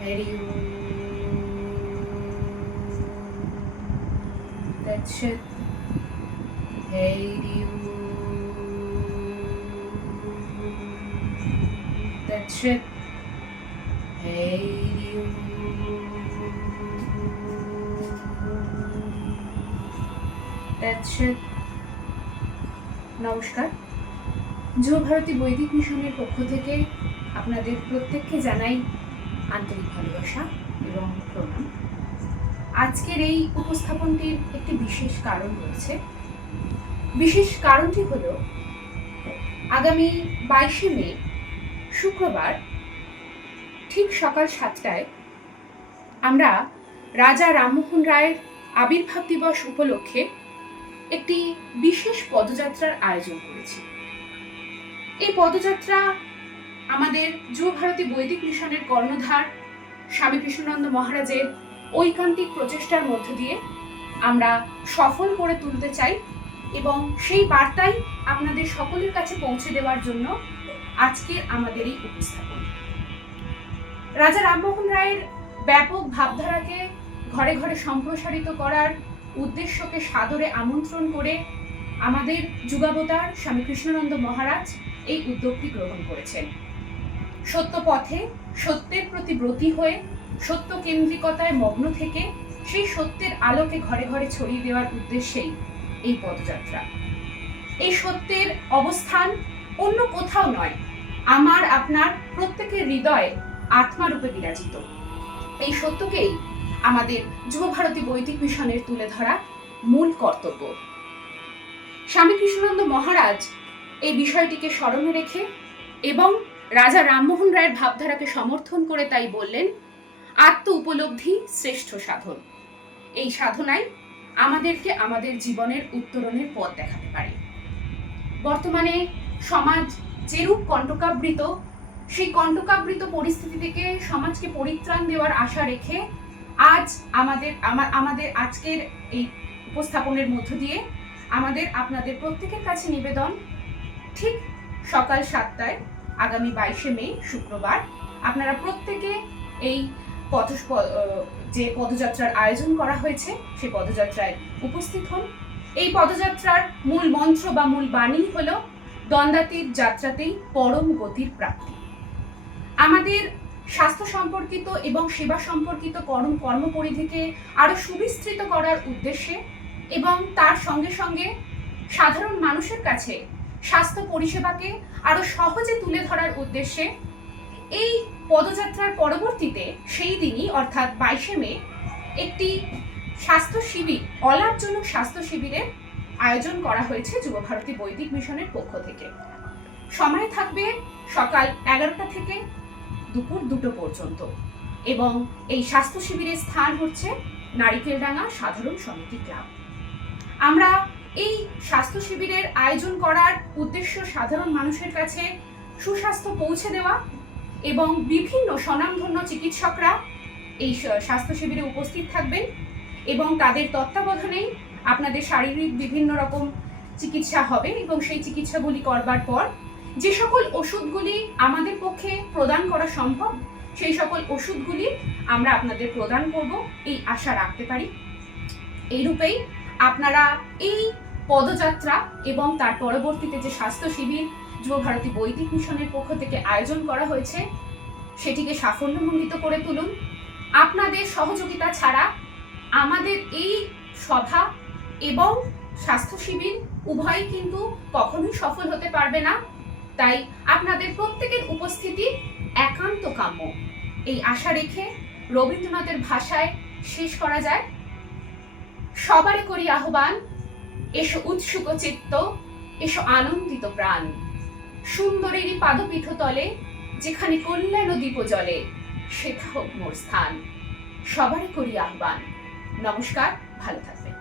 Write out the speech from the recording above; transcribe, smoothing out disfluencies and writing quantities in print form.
Hari Om. That's it. Hari Om. That's it. Hari Om. That's it. নমস্কার। যুব ভারতী বৈদিক মিশনের পক্ষ থেকে আপনাদের প্রত্যেককে জানাই আন্তরিক ভালোবাসা এবং প্রণাম। আজকের এই উপস্থাপনটির একটি বিশেষ কারণ রয়েছে। বিশেষ কারণটি হল আগামী 22শে মে শুক্রবার ঠিক সকাল 7টায় আমরা রাজা রামমোহন রায়ের আবির্ভাব দিবস উপলক্ষে একটি বিশেষ পদযাত্রার আয়োজন করেছি। এই পদযাত্রা আমাদের যুব ভারতী বৈদিক মিশনের কর্ণধার স্বামী কৃষ্ণানন্দ মহারাজের ঐকান্তিক প্রচেষ্টার মধ্য দিয়ে আমরা সফল করে তুলতে চাই এবং সেই বার্তাই আপনাদের সকলের কাছে পৌঁছে দেওয়ার জন্য আজকের আমাদের এই উপস্থাপন। রাজা রামমোহন রায়ের ব্যাপক ভাবধারাকে ঘরে ঘরে সম্প্রসারিত করার উদ্দেশ্যকে সাদরে আমন্ত্রণ করে আমাদের যুগাবতার স্বামী কৃষ্ণানন্দ মহারাজ এই উদ্যোগটি গ্রহণ করেছেন। সত্য পথে সত্যের প্রতি ব্রতী হয়ে সত্য কেন্দ্রিকতায় মগ্ন থেকে সেই সত্যের আলোকে ঘরে ঘরে ছড়িয়ে দেওয়ার উদ্দেশ্যেই এই পদযাত্রা। এই সত্যের অবস্থান অন্য কোথাও নয়, আমার আপনার প্রত্যেকের হৃদয়ে আত্মারূপে বিরাজিত। এই সত্যকেই আমাদের যুব ভারতী বৈদিক মিশনের তুলে ধরা মূল কর্তব্য। স্বামী কৃষ্ণানন্দ মহারাজ এই বিষয়টিকে স্মরণে রেখে এবং রাজা রামমোহন রায়ের ভাবধারাকে সমর্থন করে তাই বললেন, আত্ম উপলব্ধি শ্রেষ্ঠ সাধন। এই সাধনাই আমাদেরকে আমাদের জীবনের উত্তরণের পথ দেখাতে পারে। বর্তমানে সমাজ যেরূপ কণ্টকাবৃত, সেই কণ্টকাবৃত পরিস্থিতি থেকে সমাজকে পরিত্রাণ দেওয়ার আশা রেখে আজ আমাদের আজকের এই উপস্থাপনের মধ্য দিয়ে আমাদের আপনাদের প্রত্যেকের কাছে নিবেদন, ঠিক সকাল 7টায় আগামী 22শে মে শুক্রবার আপনারা প্রত্যেকে এই যে পদযাত্রার আয়োজন করা হয়েছে সেই পদযাত্রায় উপস্থিত হন। এই পদযাত্রার মূল মন্ত্র বা মূল বাণী হল দ্বন্দ্বাতীত যাত্রাতেই পরম গতির প্রাপ্তি। আমাদের স্বাস্থ্য সম্পর্কিত এবং সেবা সম্পর্কিত কর্মপরিধিকে আরো সুবিস্তৃত করার উদ্দেশ্যে এবং তার সঙ্গে সঙ্গে সাধারণ মানুষের কাছে স্বাস্থ্য পরিষেবাকে আরো সহজে তুলে ধরার উদ্দেশ্যে এই পদযাত্রার পরবর্তীতে সেই দিনই অর্থাৎ 22শে মে একটি স্বাস্থ্য শিবির, অলাভজনক স্বাস্থ্য শিবিরের আয়োজন করা হয়েছে যুব ভারতী বৈদিক মিশনের পক্ষ থেকে। সময় থাকবে সকাল 11টা থেকে দুপুর 2টো পর্যন্ত এবং এই স্বাস্থ্য শিবিরের স্থান হচ্ছে নারিকেলডাঙ্গা সাধারণ সমিতি ক্লাব। আমরা এই স্বাস্থ্য শিবিরের আয়োজন করার উদ্দেশ্য সাধারণ মানুষের কাছে সুস্বাস্থ্য পৌঁছে দেওয়া এবং বিভিন্ন স্বনামধন্য চিকিৎসকরা এই স্বাস্থ্য শিবিরে উপস্থিত থাকবেন এবং তাদের তত্ত্বাবধানেই আপনাদের শারীরিক বিভিন্ন রকম চিকিৎসা হবে এবং সেই চিকিৎসাগুলি করবার পর যে সকল ওষুধগুলি আমাদের পক্ষে প্রদান করা সম্ভব সেই সকল ওষুধগুলি আমরা আপনাদের প্রদান করব এই আশা রাখতে পারি। এইরূপেই আপনারা এই পদযাত্রা এবং তার পরবর্তীতে যে স্বাস্থ্য শিবির যুব ভারতী বৈদিক মিশনের পক্ষ থেকে আয়োজন করা হয়েছে সেটিকে সাফল্যমণ্ডিত করে তুলুন। আপনাদের সহযোগিতা ছাড়া আমাদের এই সভা এবং স্বাস্থ্য শিবির উভয়ই কিন্তু কখনোই সফল হতে পারবে না। তাই আপনাদের প্রত্যেকের উপস্থিতি একান্ত কাম্য। এই আশা রেখে রবীন্দ্রনাথের ভাষায় শেষ করা যায়, সবারে করি আহ্বান, এসো উৎসুক চিত্ত, এসো আনন্দিত প্রাণ, সুন্দরীরই পাদপীঠ তলে যেখানে কল্যাণ দ্বীপ জলে সেথা হোক মোর স্থান। সবারে করি আহ্বান। নমস্কার, ভালো থাকবেন।